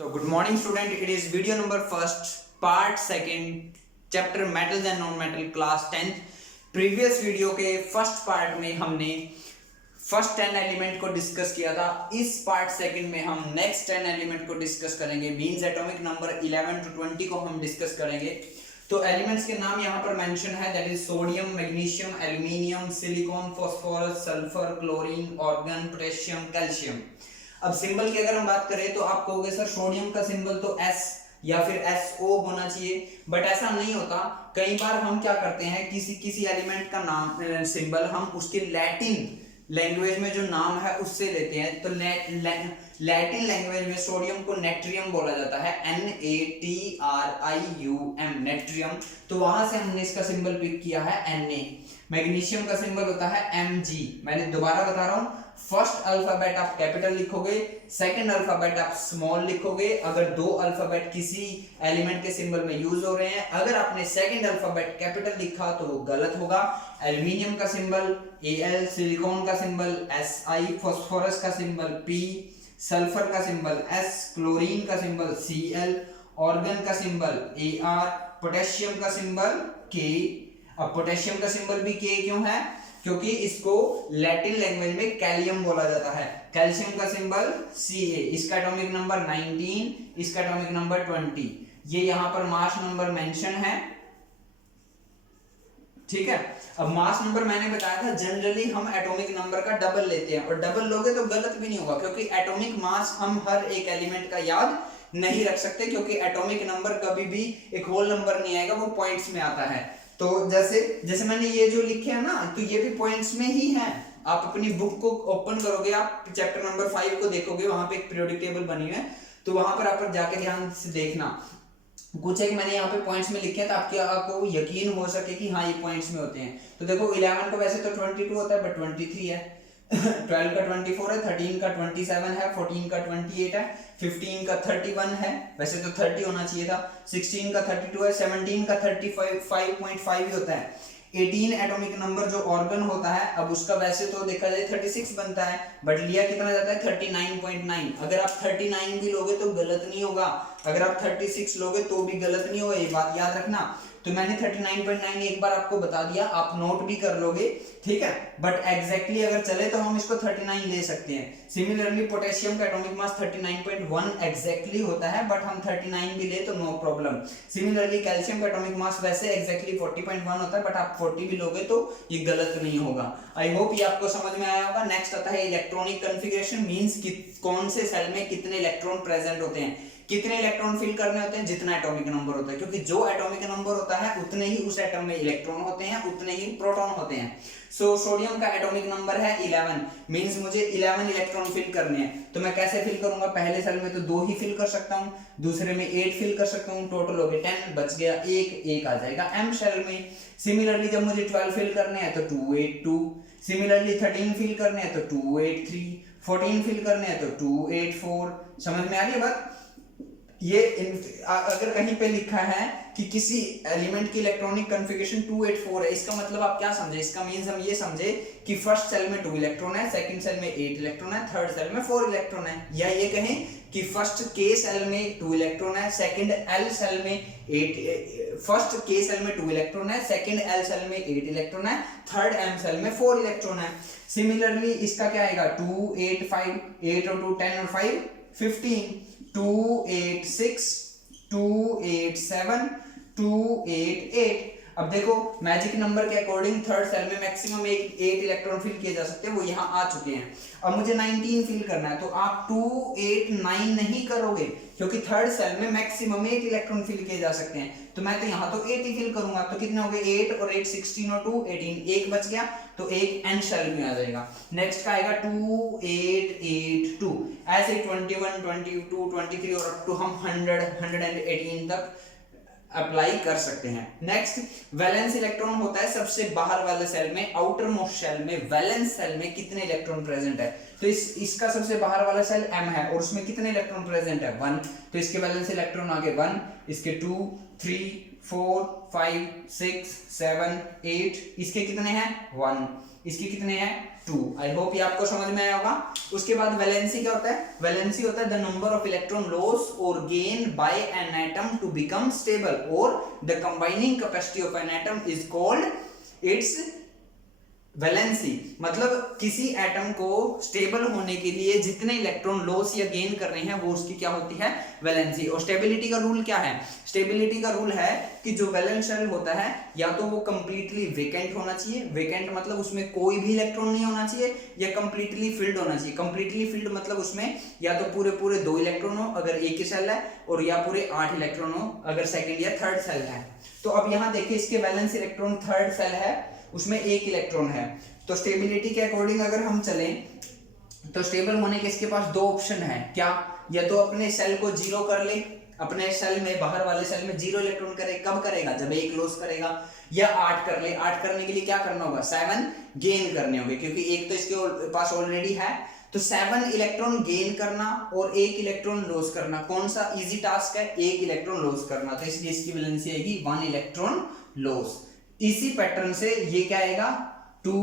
So good morning student, it is video number first, part second, chapter metals and non-metal class 10th. Previous video के first part में हमने first 10 element को discuss किया था। इस part second में हम नेक्स्ट 10 एलिमेंट को डिस्कस करेंगे। मींस एटॉमिक नंबर 11 to 20 को हम डिस्कस करेंगे। तो एलिमेंट्स के नाम यहाँ पर मेंशन है, that is sodium, magnesium, aluminium, silicon, phosphorus, sulphur, chlorine, organ, potassium, calcium. अब सिंबल की अगर हम बात करें तो आप कहोगे सर सोडियम का सिंबल तो S या फिर SO होना चाहिए, बट ऐसा नहीं होता। कई बार हम क्या करते हैं, किसी एलिमेंट का नाम सिंबल हम उसके लैटिन लैंग्वेज में जो नाम है उससे लेते हैं। तो लैटिन लैंग्वेज में सोडियम को नेट्रियम बोला जाता है, NaTrium, नेट्रियम। तो वहां से हमने इसका सिंबल पिक किया है Na। मैग्नीशियम का सिंबल होता है Mg। मैंने दोबारा बता रहा हूं, फर्स्ट अल्फाबेट आप कैपिटल लिखोगे, सेकंड अल्फाबेट आप स्मॉल लिखोगे अगर दो अल्फाबेट किसी एलिमेंट के सिंबल में यूज हो रहे हैं। अगर आपने सेकंड अल्फाबेट कैपिटल लिखा तो वो गलत होगा। एल्यूमिनियम का सिंबल Al, सिलिकॉन का सिंबल Si, फास्फोरस का सिंबल P, सल्फर का सिंबल S, क्लोरीन का सिंबल Cl, ऑर्गन का सिंबल Ar, पोटेशियम का सिंबल K। अब पोटेशियम का सिंबल भी K क्यों है? क्योंकि इसको लैटिन लैंग्वेज में कैलियम बोला जाता है। कैल्शियम का सिंबल Ca, इसका एटॉमिक नंबर 19, इसका एटॉमिक नंबर 20। ये यहां पर मास नंबर मेंशन है, ठीक है। अब मास नंबर मैंने बताया था, जनरली हम एटॉमिक नंबर का डबल लेते हैं, और डबल लोगे तो गलत भी नहीं होगा, क्योंकि एटॉमिक मास हम हर एक एलिमेंट का याद नहीं रख सकते, क्योंकि एटॉमिक नंबर कभी भी एक होल नंबर नहीं आएगा, वो पॉइंट्स में आता है। तो जैसे मैंने ये जो लिखे है ना, तो ये भी पॉइंट्स में ही है। आप अपनी बुक को ओपन करोगे, आप चैप्टर नंबर 5 को देखोगे, वहां पे एक पीरियोडिक टेबल बनी है, तो वहां पर आप जाके ध्यान से देखना। कुछ है कि मैंने यहाँ पे पॉइंट्स में लिखे हैं ताकि आपको यकीन हो सके कि हाँ ये पॉइंट्स में होते हैं। तो देखो 11 को वैसे तो 22 होता है, बट 23 है। 12 का 24 है, 13 का 27 है, 14 का 28 है, 15 का 31 है, वैसे तो 30 होना चाहिए था, 16 का 32 है, 17 का 35.5 ही होता है। 18 एटॉमिक नंबर जो ऑर्गन होता है, अब उसका वैसे तो देखा जाए 36 बनता है, बट लिया कितना जाता है 39.9। अगर आप 39 भी लोगे तो गलत नहीं होगा, अगर आप 36 लोगे तो भी गलत नहीं होगा, ये बात याद रखना। तो मैंने 39.9 एक बार आपको बता दिया, आप नोट भी कर लोगे, ठीक है। बट एग्जैक्टली अगर चले तो हम इसको 39 ले सकते हैं। सिमिलरली पोटेशियम का एटॉमिक मास 39.1 एग्जैक्टली होता है, बट हम 39 भी ले तो नो प्रॉब्लम। सिमिलरली कैल्शियम का एटॉमिक मास वैसे एग्जैक्टली 40.1 होता है, बट आप 40 भी लोगे तो ये गलत नहीं होगा। आई होप ये आपको समझ में आया होगा। नेक्स्ट आता है इलेक्ट्रॉनिक कॉन्फ़िगरेशन, मींस कौन से सेल में कितने इलेक्ट्रॉन प्रेजेंट होते हैं, कितने इलेक्ट्रॉन फिल करने होते हैं, जितना एटॉमिक नंबर होता है, क्योंकि जो एटॉमिक नंबर होता है उतने ही उस एटम में इलेक्ट्रॉन होते हैं, उतने ही प्रोटॉन होते हैं। सो सोडियम का एटॉमिक नंबर है 11, मींस मुझे 11 इलेक्ट्रॉन फिल करने हैं। तो मैं कैसे फिल करूंगा, पहले सेल में तो 2 ही फिल कर सकता हूं, दूसरे में 8 फिल कर सकता हूं, टोटल हो गए 10, बच गया एक आ जाएगा M शेल में। सिमिलरली जब मुझे 12 फिल करने हैं तो 282, सिमिलरली 13 फिल करने हैं तो 283, 14 फिल करने हैं तो 284। समझ में आ रही है बात? ये अगर कहीं पे लिखा है कि किसी एलिमेंट की इलेक्ट्रॉनिक कॉन्फ़िगरेशन 284 है, इसका मतलब आप क्या समझे, इसका मींस हम ये समझे कि फर्स्ट सेल में 2 इलेक्ट्रॉन है, सेकंड सेल में 8 इलेक्ट्रॉन है, थर्ड सेल में 4 इलेक्ट्रॉन है। या ये कहें कि फर्स्ट के सेल में 2 इलेक्ट्रॉन है, सेकंड एल सेल में 8, फर्स्ट के सेल में 2 इलेक्ट्रॉन है, सेकंड एल सेल में 8 इलेक्ट्रॉन है, थर्ड एम सेल में 4 इलेक्ट्रॉन है। सिमिलरली इसका क्या आएगा, 2 8 5, 8 और 2 10 और 5 15, 286, 287, 288। अब देखो मैजिक नंबर के अकॉर्डिंग थर्ड सेल में मैक्सिमम 8 इलेक्ट्रॉन फिल किए जा सकते हैं, वो यहाँ आ चुके हैं। अब मुझे 19 फिल करना है, तो आप 289 नहीं करोगे, क्योंकि थर्ड सेल में मैक्सिमम 8 इलेक्ट्रॉन फिल किए जा सकते हैं। तो मैं तो यहाँ तो 8 ही फिल करूंगा, तो कितने हो गए 8 और 8 16 और 2 18, एक बच गया, तो एक एन शेल में आ जाएगा। नेक्स्ट का आएगा 2882, ऐसे 21 22 23 और अप टू हम 118 तक अप्लाई कर सकते हैं। नेक्स्ट वैलेंस इलेक्ट्रॉन होता है सबसे बाहर वाले सेल में, आउटर मोस्ट सेल में, वैलेंस सेल में कितने इलेक्ट्रॉन प्रेजेंट है। तो इसका सबसे बाहर वाला सेल M है और उसमें कितने इलेक्ट्रॉन प्रेजेंट है 1, तो इसके वैलेंस इलेक्ट्रॉन आगे 1, इसके 2 3 4 5 6 7 8, इसके कितने हैं 1। इसके कितने हैं 2। आई होप ये आपको समझ में आया होगा। उसके बाद वैलेंसी क्या होता है, वैलेंसी होता है the number of electron loss और gain by an atom to become stable और the combining capacity of an atom is called its valency. मतलब किसी एटम को स्टेबल होने के लिए जितने इलेक्ट्रॉन लॉस या गेन कर रहे हैं वो उसकी क्या होती है, वैलेंसी। और स्टेबिलिटी का रूल क्या है, स्टेबिलिटी का रूल है कि जो वैलेंस शेल होता है या तो वो कंप्लीटली वेकेंट होना चाहिए, वेकेंट मतलब उसमें कोई भी इलेक्ट्रॉन नहीं होना चाहिए, या कंप्लीटली फिल्ड होना चाहिए। कंप्लीटली फिल्ड मतलब उसमें या तो पूरे पूरे 2 इलेक्ट्रॉन हो अगर एक ही सेल है, और या पूरे 8 इलेक्ट्रॉन हो अगर सेकेंड या थर्ड सेल है। तो अब यहाँ देखिए इसके वैलेंस इलेक्ट्रॉन थर्ड सेल है, उसमें 1 इलेक्ट्रॉन है। तो स्टेबिलिटी के अकॉर्डिंग अगर हम चलें तो स्टेबल होने के इसके पास 2 ऑप्शन है। क्या, या तो अपने सेल को 0 कर ले, अपने सेल में बाहर वाले सेल में 0 इलेक्ट्रॉन करे, कब करेगा, जब 1 लॉस करेगा, या 8 कर ले। 8 करने के लिए क्या करना होगा, 7 गेन करने होंगे, क्योंकि 1 तो इसके पास ऑलरेडी है। तो 7 इलेक्ट्रॉन गेन करना और 1 इलेक्ट्रॉन लॉस करना, कौन सा इजी टास्क है, 1 इलेक्ट्रॉन लॉस करना। तो इसलिए इसकी वैलेंसी आएगी 1 इलेक्ट्रॉन लॉस। इसी पैटर्न से ये क्या आएगा, 2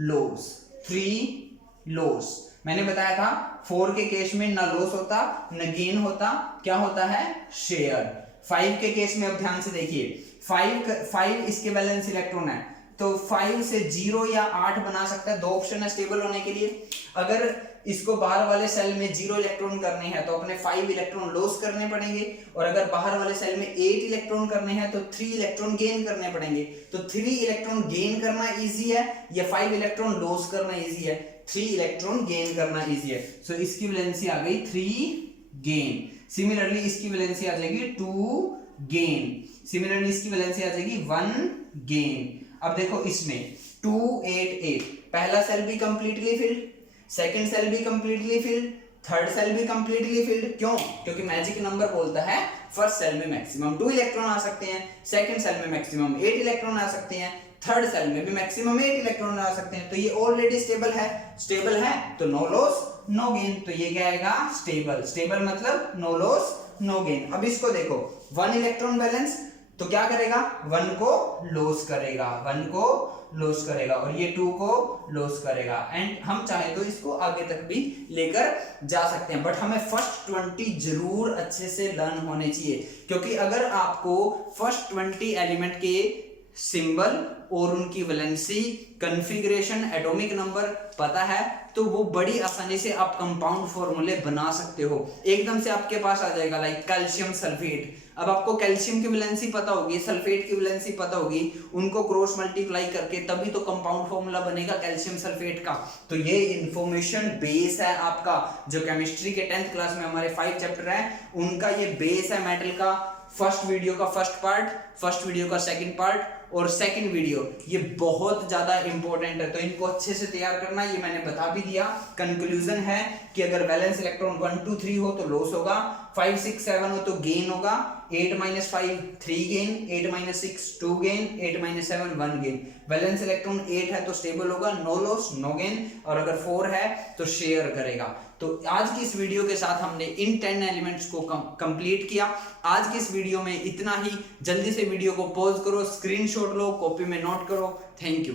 लॉस, 3 लॉस। मैंने बताया था 4 के केस में ना लॉस होता ना गेन होता, क्या होता है, शेयर। 5 के केस में अब ध्यान से देखिए, 5 इसके वैलेंस इलेक्ट्रॉन है, तो 5 से 0 या 8 बना सकता है। 2 ऑप्शन है स्टेबल होने के लिए। अगर इसको बाहर वाले सेल में 0 इलेक्ट्रॉन करने हैं तो अपने 5 इलेक्ट्रॉन लॉस करने पड़ेंगे, और अगर बाहर वाले सेल में 8 इलेक्ट्रॉन करने हैं तो 3 इलेक्ट्रॉन गेन करने पड़ेंगे। तो 3 इलेक्ट्रॉन गेन करना इजी है या 5 इलेक्ट्रॉन लॉस करना इजी है, 3 इलेक्ट्रॉन गेन करना इजी है। सो इसकी वैलेंसी आ गई 3 गेन। सिमिलरली इसकी वैलेंसी आ जाएगी 2 गेन। सिमिलरली इसकी वैलेंसी आ जाएगी 1 गेन। अब देखो इसमें 2 8 8, पहला सेल भी कंप्लीटली फिल्ड, सेकंड सेल भी कंप्लीटली फिल्ड, थर्ड सेल भी कंप्लीटली फिल्ड। क्यों, क्योंकि मैजिक नंबर बोलता है फर्स्ट सेल में मैक्सिमम 2 इलेक्ट्रॉन आ सकते हैं, सेकंड सेल में मैक्सिमम 8 इलेक्ट्रॉन आ सकते हैं, थर्ड सेल में भी मैक्सिमम 8 इलेक्ट्रॉन आ सकते हैं। तो ये ऑलरेडी स्टेबल है, स्टेबल है तो नो लॉस नो गेन। तो ये क्या आएगा, स्टेबल। स्टेबल मतलब नो लॉस नो गेन। अब इसको देखो, 1 इलेक्ट्रॉन बैलेंस, तो क्या करेगा, 1 को लॉस करेगा, 1 को लॉस करेगा, और ये 2 को लॉस करेगा। एंड हम चाहे तो इसको आगे तक भी लेकर जा सकते हैं, बट हमें फर्स्ट 20 जरूर अच्छे से लर्न होने चाहिए, क्योंकि अगर आपको फर्स्ट 20 एलिमेंट के सिंबल और उनकी वैलेंसी, कॉन्फ़िगरेशन, एटॉमिक नंबर पता है तो वो बड़ी आसानी से आप कंपाउंड फॉर्मूले बना सकते हो। एकदम से आपके पास आ जाएगा लाइक कैल्शियम सल्फेट। अब आपको कैल्शियम की वैलेंसी पता होगी, सल्फेट की वैलेंसी पता होगी, उनको क्रॉस मल्टीप्लाई करके तभी तो कंपाउंड फॉर्मूला बनेगा कैल्शियम सल्फेट का। तो ये इंफॉर्मेशन बेस है आपका, जो केमिस्ट्री के 10th क्लास में हमारे 5 चैप्टर है उनका ये बेस है मेटल का। फर्स्ट वीडियो का फर्स्ट पार्ट, फर्स्ट वीडियो का सेकंड पार्ट और सेकंड वीडियो, ये बहुत ज्यादा इंपॉर्टेंट है, तो इनको अच्छे से तैयार करना। ये मैंने बता भी दिया। कंक्लूजन है कि अगर वैलेंस इलेक्ट्रॉन 1 2 3 हो तो लॉस होगा, 5 6 7 हो तो गेन होगा, 8 - 5 3 gain, 8 - 6 2 gain, 8 - 7 1 gain. Valence electron 8 है तो स्टेबल होगा, नो लॉस नो गेन, और अगर 4 है तो शेयर करेगा। तो आज की इस वीडियो के साथ हमने इन 10 एलिमेंट्स को कंप्लीट किया। आज की इस वीडियो में इतना ही। जल्दी से वीडियो को पॉज करो, स्क्रीनशॉट लो, कॉपी में नोट करो। Thank you.